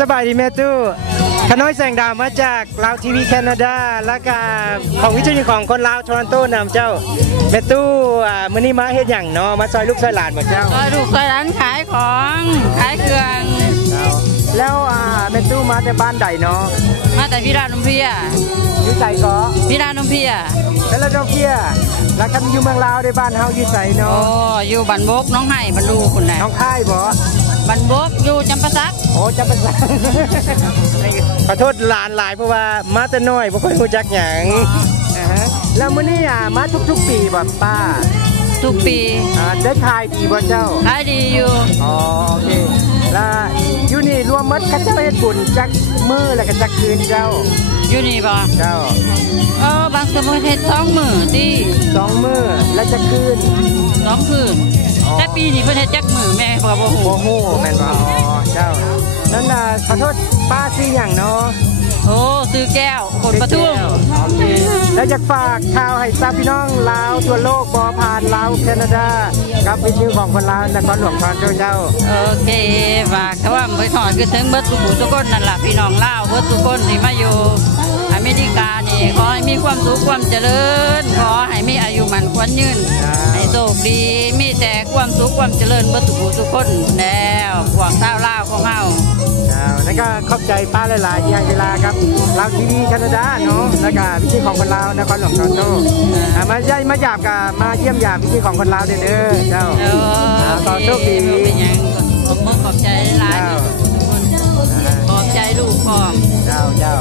สบายดีแม่ตู้ขน้อยแสงดาวมาจากลาวทีวีแคนาดา และก็ของวิทยุของคนลาวทอรอนโตนำเจ้าแม่ตู้อ่ามื้อนี้มาเฮ็ดหยังเนาะมาซอยลูกซอยหลานบ่เจ้า ซอยลูกซอยร้านขายของขายเครื่อง แล้วอ่าแม่ตู้มาจากบ้านใดเนาะมาแต่พิรานมเพียอยู่ไสก็พิรานมเพียแล้วเราเจ้าเพียแล้วกันอยู่เมืองลาวได้บ้านเฮาอยู่ไสโอ้เนาะอยู่บันบกน้องไห้บันดูคุณน่ะน้องค่ายบ่ บันบกอยู่จำปาสักโอ้จะเป็นขอโทษหลานหลายเพราะว่ามาแต่น้อยบ่ค่อยรู้จักหยังนะฮะแล้วมื้อนี้อะมาทุกๆปีบ่ป้า ทุกปีอ่าได้ขายดีบ่เจ้าขายดีอยู่อ๋อโอเคแล้วอยู่นี่รวมหมดเขาเจ้าเฮ็ดบุญจักมือแล้วก็จักคืนเจ้าอยู่นี่บ่เจ้าเออบางสมุทรเทศสองมือที่สองมือแล้วจักคืนสองคืนอ๋อ แต่ปีนี้เพิ่นเฮ็ดจักมือแม่ก็บ่ฮู้โอ้โหแม่นบ่อ๋อเจ้า นั่นน่ะขอโทษป้าซื้อหยังเนาะโอ้ซื้อแก้วคนปทุมโอเคแล้วอยากฝากข่าวให้ทราบพี่น้องลาวทั่วโลกบอผ่านลาวแคนาดากับวิชื่อของคนลาวนครหลวงทอนเจ้าเจ้า โอเคฝากคำว่าไปถอดคือถึงเบิดทุกผู้ทุกคนนั่นล่ะพี่น้องลาวเบิดทุกคนที่มาอยู่อเมริกานี่ขอให้มีความสุขความเจริญ ขอให้มีอายุมันควรยืนให้ โชคดี มีแต่ความสุขความเจริญเบิดทุกผู้ทุกคนแล้วพวกชาวลาวของเฮาเจ้าแล้วก็ขอบใจป้าหลายๆที่ให้เวลาครับลาวทีวีแคนาดาเนาะแล้วก็วิชื่อของคนลาวนครหลวงทอนโตอ่ามาย่ายมาหยาบกับมาเยี่ยมหยาบวิชื่อของคนลาวเด้อเด้อเจ้าเออขอโชคดีบ่เป็นหยังขอบคุณขอบใจหลายเจ้าขอบใจลูกพร้อมเจ้าเจ้า